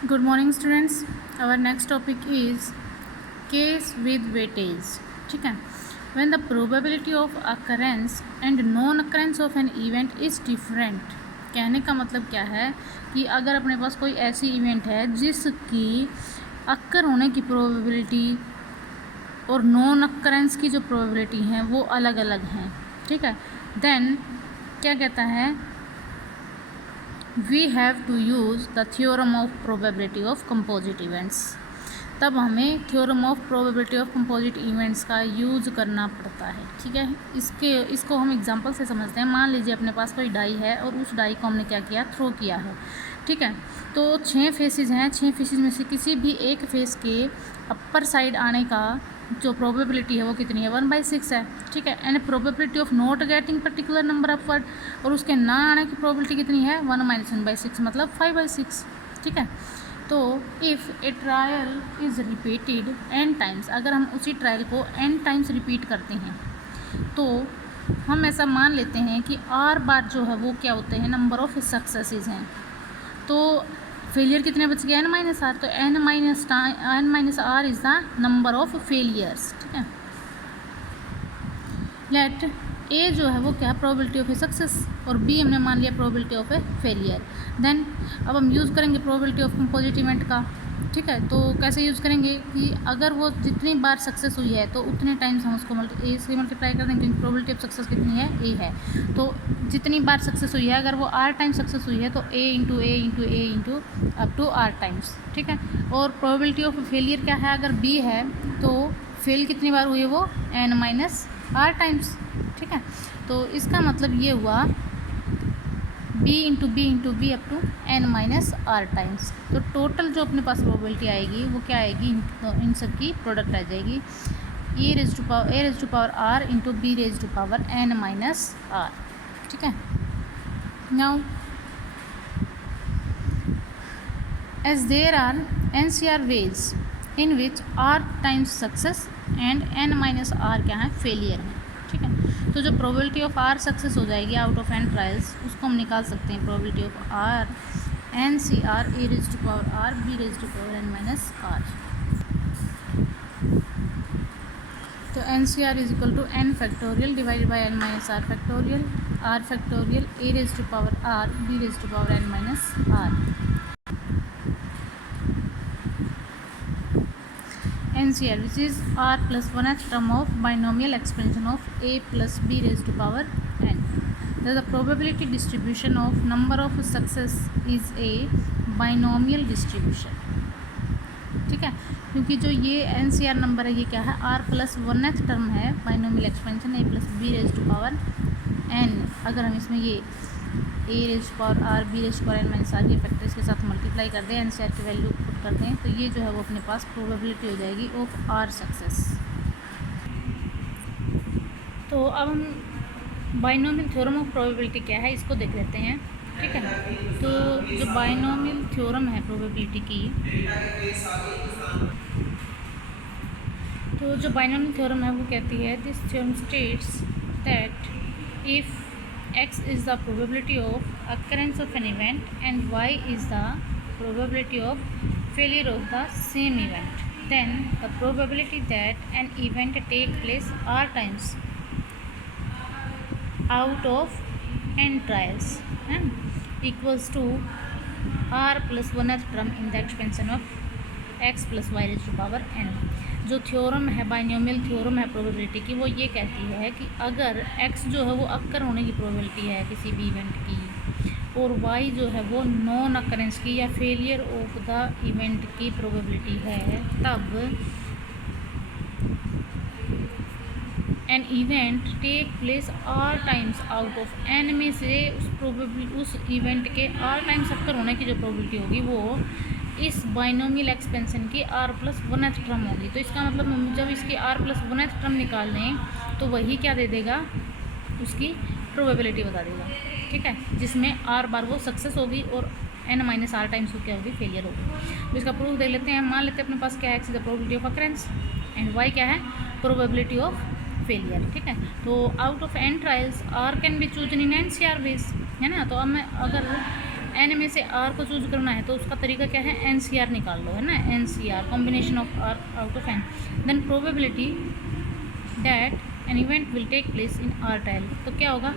Good morning students. Our next topic is case with weightage. ठीक है. When the probability of occurrence and non occurrence of an event is different. कहने का मतलब क्या है कि अगर अपने पास कोई ऐसी इवेंट है जिसकी अक्कर होने की प्रोबेबिलिटी और नॉन अक्करेंस की जो प्रोबेबिलिटी हैं वो अलग अलग हैं. ठीक है. देन क्या कहता है, we have to use the theorem of probability of composite events. तब हमें theorem of probability of composite events का यूज़ करना पड़ता है. ठीक है. इसको हम एग्जांपल से समझते हैं. मान लीजिए अपने पास कोई डाई है और उस डाई को हमने क्या किया, थ्रो किया है. ठीक है. तो 6 फेसेस हैं. 6 फेसेस में से किसी भी एक फेस के अपर साइड आने का जो प्रोबेबिलिटी है वो कितनी है, 1/6 है. ठीक है. And probability of not getting particular number upward, और उसके ना आने की प्रोबेबिलिटी कितनी है, 1 - 1/6 मतलब 5/6. ठीक है. तो if A trial is repeated n times, अगर हम उसी ट्रायल को n टाइम्स रिपीट करते हैं तो हम ऐसा मान लेते हैं कि r बार जो है वो क्या होते हैं, नंबर ऑफ सक्सेसेस हैं. तो फेलियर कितने बच गए, n-r. तो n-r is the number of failures. ठीक है. लेट ए जो है वो क्या है, प्रोबेबिलिटी ऑफ ए सक्सेस, और बी हमने मान लिया probability of a failure. Then अब हम यूज़ करेंगे प्रोबेबिलिटी ऑफ कंपोजिट इवेंट का. ठीक है. तो कैसे यूज़ करेंगे कि अगर वो जितनी बार सक्सेस हुई है तो उतने टाइम्स हम उसको ए से मल्टीप्लाई कर देंगे, क्योंकि प्रोबेबिलिटी ऑफ सक्सेस कितनी है, ए है. तो जितनी बार सक्सेस हुई है, अगर वो आर टाइम सक्सेस हुई है तो a into a into a into up to r times. ठीक है. और प्रोबेबिलिटी ऑफ फेलियर क्या है, अगर बी है तो फेल कितनी बार हुई है वो, n-r टाइम्स. ठीक है. तो इसका मतलब ये हुआ b into B up to n-r times. तो टोटल जो अपने पास प्रोबेबिलिटी आएगी वो क्या आएगी, इन सब की प्रोडक्ट आ जाएगी, a raise to power r into b raise to power n-r. ठीक है. Now as there are NCR ways in which r times success and n-r क्या है, फेलियर है. ठीक है. तो जो प्रोबेबिलिटी ऑफ r सक्सेस हो जाएगी आउट ऑफ n ट्रायल्स, उसको हम निकाल सकते हैं probability of r NCR a raise to power r b raise to power n-r. तो NCR is equal to n factorial divided by n-r factorial, r factorial a raise to power r b raise to power n-r. NCR which is r plus 1th term of binomial expansion of a plus b raised to power n. The probability distribution of number of success is a binomial distribution. ठीक है. क्योंकि जो ये NCR number है ये क्या है, r plus 1th term है, binomial expansion a plus b raise to power n. अगर हम इसमें ये a raise to power r b raise to power n-r ये फैक्टर्स के साथ मल्टीप्लाई कर दें, NCR की वैल्यू पुट कर दें, तो ये जो है वो अपने पास प्रोबेबिलिटी हो जाएगी ऑफ r सक्सेस. तो अब हम बाइनोमियल थ्योरम ऑफ प्रोबेबिलिटी क्या है इसको देख लेते हैं. ठीक है. तो जो बाइनोमियल थ्योरम है प्रोबेबिलिटी की, तो जो बाइनोमियल थ्योरम है वो कहती है, this theorem states that if x is the probability of occurrence of an event and y is the probability of failure of the same event, then the probability that an event take place r times out of n trials equals to r plus 1th term in the expansion of x plus y raised to power n. जो theorem है, binomial theorem है probability की, वो ये कहती है कि अगर x जो है वो अक्कर होने की प्रोबेबिलिटी है किसी भी इवेंट की, और y जो है वो नॉन अक्करेंस की या फेलियर ऑफ द इवेंट की प्रोबेबिलिटी है, तब an event take place r times out of n में से उस इवेंट के r टाइम्स अक्कर होने की जो प्रोबेबिलिटी होगी वो इस बाइनोमियल एक्सपेंशन की r plus 1th टर्म होगी. तो इसका मतलब हम जब इसकी r plus 1th टर्म निकाल लें तो वही क्या दे देगा, उसकी प्रोबेबिलिटी बता देगा. ठीक है. जिसमें r बार वो सक्सेस होगी और n-r टाइम्स वो क्या होगी, फेलियर होगी. तो इसका प्रूफ देख लेते हैं. मान लेते हैं अपने पास क्या है, x is the probability of occurrence and y क्या है, प्रोबेबिलिटी ऑफ फेलियर. ठीक है. तो out of n trials r can be chosen in NCR ways, है ना. तो अब मैं अगर एन में से आर को चूज करना है तो उसका तरीका क्या है, NCR निकाल लो, है ना, NCR combination of r out of n, then probability that an event will take place in r time. तो क्या होगा,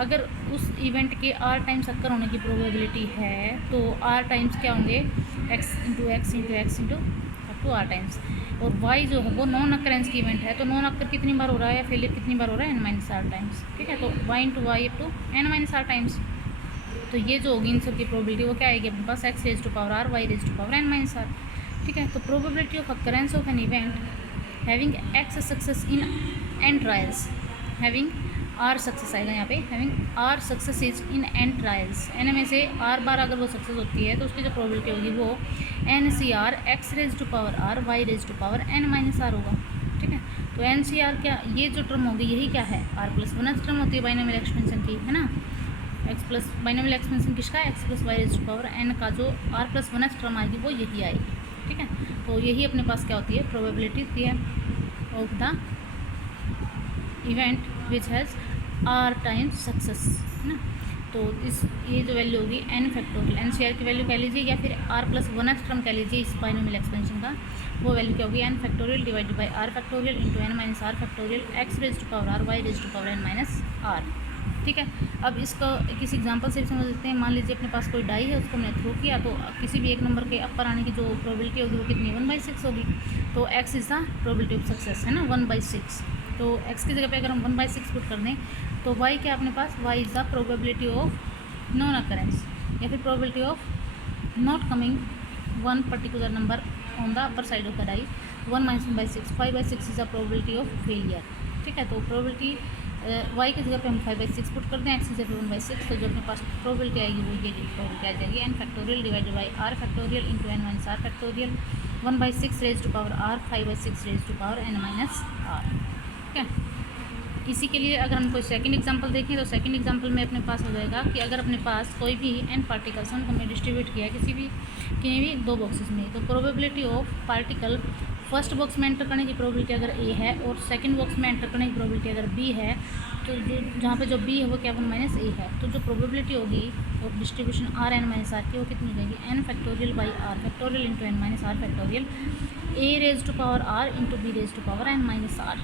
अगर उस इवेंट के आर टाइम्स अक्कर होने की प्रोबेबिलिटी है तो आर टाइम्स क्या होंगे, x into x into x into up to r times. और वाई जो है वो नॉन अकरेंस की इवेंट है, तो नॉन अक्कर कितनी बार हो रहा है या फेलियर कितनी बार हो रहा है, n-r टाइम्स, ठीक है। तो y into y up to n-r times. तो ये जो होगी इन सब की प्रोबेबिलिटी वो क्या आएगी अपने पास, x raise to power r y raise to power n-r, ठीक है। तो probability of occurrence of an event having x success in n trials, having r success आएगा यहाँ पे, having r success in n trials, n में से r बार अगर वो सक्सेस होती है तो उसकी जो प्रोबेबिलिटी होगी वो NCR x raise to power r y raise to power n-r होगा, ठीक है। तो NCR क्या, ये जो टर्म होगी यही क्या है, r+1 टर्म होती है बाइनोमियल एक्सपेंशन की, है ना, x प्लस बाइनोमियल एक्सपेंशन किसका, x plus y raise to power n का जो r+1 टर्म आएगी वो यही आएगी, ठीक है। तो यही अपने पास क्या होती है, प्रोबेबिलिटी होती है of the event which has r times success, है ना। तो इस ये जो वैल्यू होगी n फैक्टोरियल, NCR की वैल्यू कह लीजिए या फिर r+1 टर्म कह लीजिए इस बाइनोमियल एक्सपेंशन का, वो वैल्यू क्या होगी, n factorial divided by r factorial into n-r factorial x raise to power r y raise to power n-r, ठीक है। अब इसको किसी एग्जांपल से भी समझ लेते हैं। मान लीजिए अपने पास कोई डाई है, उसको हमने थ्रो किया तो किसी भी एक नंबर के अपर आने की जो प्रोबेबिलिटी होगी वो कितनी, 1/6 होगी। तो x is the probability of success, है ना, 1/6। तो x की जगह पे अगर हम 1/6 पुट कर दें तो y क्या अपने पास, y is the probability of non occurrence या फिर probability of not coming one particular number on the upper side of the die, 1 - 1/6, 5/6 is the probability of failure, ठीक है। तो प्रोबेबिलिटी y की जगह पे हम 5/6 पुट कर दें, x की जगह पे 1/6, तो जो अपने पास प्रोबेबिलिटी आएगी वो ये प्रोबेबिलिटी आ जाएगी n factorial divided by r factorial into n-r factorial, 1/6 raise to power r, 5/6 raise to power n-r, ठीक है। इसी के लिए अगर हम कोई सेकंड एग्जांपल देखें तो सेकंड एग्जांपल में अपने पास हो जाएगा कि अगर अपने पास कोई भी n पार्टिकल्स उनको हमने डिस्ट्रीब्यूट किया किसी भी दो बॉक्सेस में, तो probability of particle first box में एंटर करने की प्रोबेबिलिटी अगर a है और सेकंड बॉक्स में एंटर करने की प्रोबेबिलिटी अगर b है, तो जो जहाँ पे जो b है वो क्या 1 - a है, तो जो प्रोबेबिलिटी होगी ऑफ डिस्ट्रीब्यूशन r n-r की वो कितनी हो जाएगी, n factorial by r factorial into n-r factorial, a raise to power r into b raise to power n-r,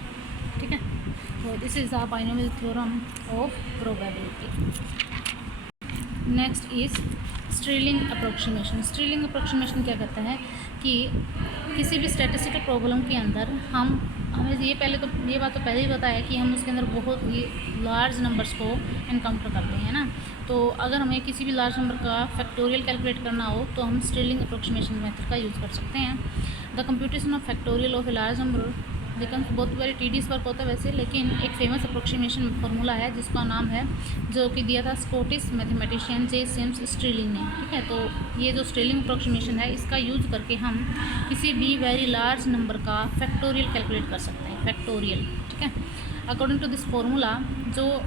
ठीक है। तो this is the binomial theorem of probability. Next is Stirling approximation. Stirling approximation क्या करता है कि किसी भी statistical problem के अंदर हमें ये बात तो पहले ही पता है कि हम उसके अंदर बहुत ही लार्ज नंबर्स को एनकाउंटर करते हैं ना। तो अगर हमें किसी भी लार्ज नंबर का फैक्टोरियल कैलकुलेट करना हो तो हम स्ट्रीलिंग अप्रोक्सीमेशन मेथड का यूज़ कर सकते हैं। The computation of factorial of a large number becomes बहुत वेरी टीडियस वर्क होता है वैसे, लेकिन एक फेमस अप्रोक्सीमेशन फार्मूला है जिसका नाम है, जो कि दिया था स्कॉटिश मैथमेटिशियन जे जेम्स स्ट्रीलिंग ने, ठीक है। तो ये जो स्ट्रीलिंग अप्रोक्सीमेशन है इसका यूज़ करके हम किसी भी वेरी लार्ज नंबर का फैक्टोरियल कैलकुलेट कर सकते हैं, फैक्टोरियल, ठीक है। अकॉर्डिंग टू दिस फार्मूला, जो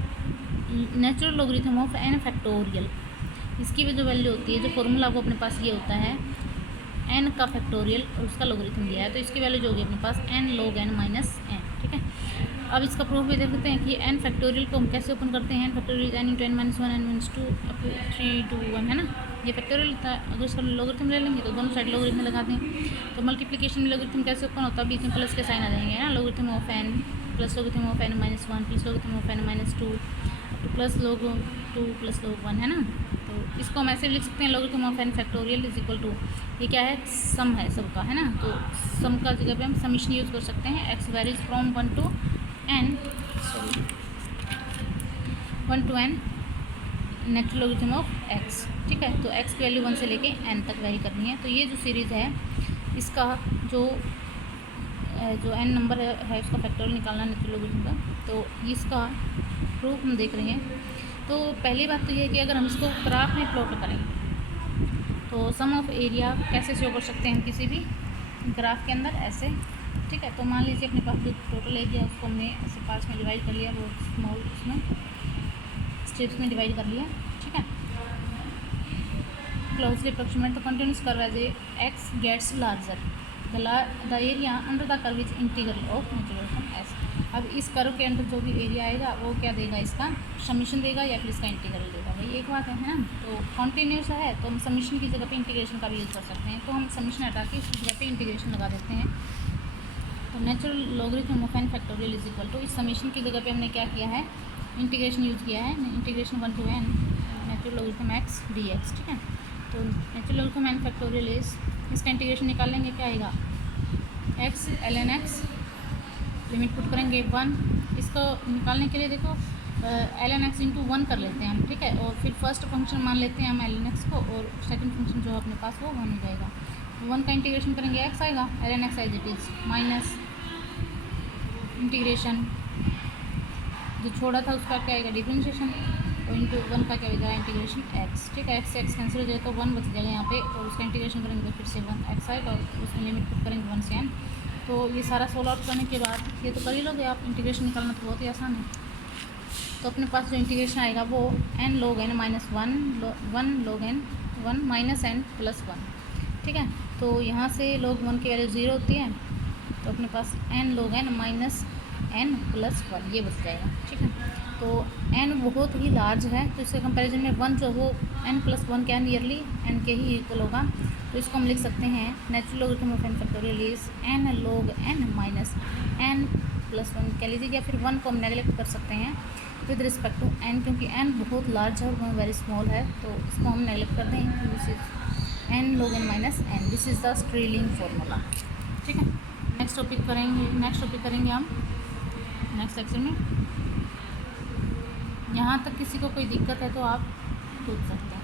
natural logarithm of n factorial, इसकी भी जो वैल्यू होती है, जो फार्मूला वो अपने पास ये होता है n का फैक्टोरियल और उसका लोगरिथम दिया है, तो इसकी वैल्यू जो होगी अपने पास n log n minus n, ठीक है। अब इसका प्रूफ भी देख सकते हैं कि n फैक्टोरियल को हम कैसे ओपन करते हैं, n factorial n into n minus 1 n minus 2 up 3 2 1, है ना, ये फैक्टोरियल होता है। अगर इसका लोगरिथम ले लेंगे तो दोनों साइड लोगरिथम लगा दें, तो मल्टीप्लिकेशन में लोगरिथम कैसे ओपन होता है, बीच में प्लस के साइन आ जाएंगे ना, logarithm of n plus logarithm of n minus 1 plus logarithm of n minus 2 plus log 2 plus log 1, है ना। तो इसको हम ऐसे लिख सकते हैं, logarithm of n factorial is equal to, ये क्या है, सम है सबका, है ना। तो सम का जगह पे हम समिशन यूज़ कर सकते हैं, x varies from 1 to n natural logarithm of x, ठीक है। तो x की वैल्यू 1 से लेके n तक वेरी करनी है। तो ये जो सीरीज़ है इसका जो n नंबर है उसका फैक्टोरियल निकालना नेचुरल लोगरिथम का, तो इसका प्रूफ हम देख रहे हैं। तो पहली बात तो ये है कि अगर हम इसको ग्राफ में प्लॉट करें तो सम ऑफ एरिया कैसे शो कर सकते हैं हम किसी भी ग्राफ के अंदर, ऐसे, ठीक है। तो मान लीजिए अपने पास जो टोटल एरिया है उसको हमने ऐसे पार्ट्स में डिवाइड कर लिया, वो स्मॉल उसमें स्टेप्स में डिवाइड कर लिया, ठीक है। क्लोजली अप्रोक्सीमेट तो कंटिन्यूस कर रहा है, x gets larger the area under the curve is integral of natural logarithm s. अब इस कर्व के अंदर जो भी एरिया आएगा वो क्या देगा, इसका समीशन देगा या फिर इसका इंटीग्रल देगा। भाई एक बात है ना, तो कॉन्टीन्यूस है तो हम समीशन की जगह पे इंटीग्रेशन का भी यूज़ कर सकते हैं। तो हम समीशन हटा के इसकी जगह पे इंटीग्रेशन लगा देते हैं। तो natural logarithm of n factorial is equal to, इस समीशन की जगह पे हमने क्या किया है, इंटीग्रेशन यूज़ किया है, integration 1 to n natural logarithm x dx। ठीक है, तो natural logarithm n factorial is, इसका इंटीग्रेशन निकाल लेंगे, क्या आएगा x ln x, limit put करेंगे 1। इसको निकालने के लिए देखो ln x इंटू 1 कर लेते हैं हम। ठीक है, और फिर फर्स्ट फंक्शन मान लेते हैं हम ln x को, और सेकंड फंक्शन जो अपने पास वो 1 हो जाएगा। 1 का इंटीग्रेशन करेंगे x आएगा, ln x as it is, minus integration जो छोड़ा था उसका क्या आएगा, डिफरेंशिएशन, और इंटू 1 का क्या हो जाएगा, इंटीग्रेशन x। ठीक है, x से x कैंसिल हो जाएगा तो 1 बच जाएगा यहाँ पे, और उसका इंटीग्रेशन करेंगे तो फिर से 1 x आएगा, और उसमें लिमिट पुट करेंगे 1 से n। तो ये सारा सोल्व आउट करने के बाद ये तो कर ही लोगे आप, इंटीग्रेशन निकालना तो बहुत ही आसान है। तो अपने पास जो इंटीग्रेशन आएगा वो n log n minus 1 log n 1 minus n plus 1। ठीक है, तो यहाँ से log 1 की वैल्यू 0 होती है, तो अपने पास n log n minus n plus 1 ये बच जाएगा। ठीक है, तो n बहुत ही लार्ज है, तो इसके कंपैरिजन में 1 जो वो n प्लस 1 क्या नियरली n के ही इक्वल होगा। तो इसको हम लिख सकते हैं natural logarithm of n factorial is n log n minus n plus 1 कह लीजिए, या फिर 1 को हम नेगलेक्ट कर सकते हैं विद रिस्पेक्ट टू n, क्योंकि n बहुत लार्ज है और वो वेरी स्मॉल है, तो इसको हम नेगलेक्ट कर दें। This is n log n minus n, this is the Stirling formula. ठीक है, नेक्स्ट टॉपिक करेंगे हम नेक्स्ट लेक्चर में। यहाँ तक किसी को कोई दिक्कत है तो आप पूछ सकते हैं।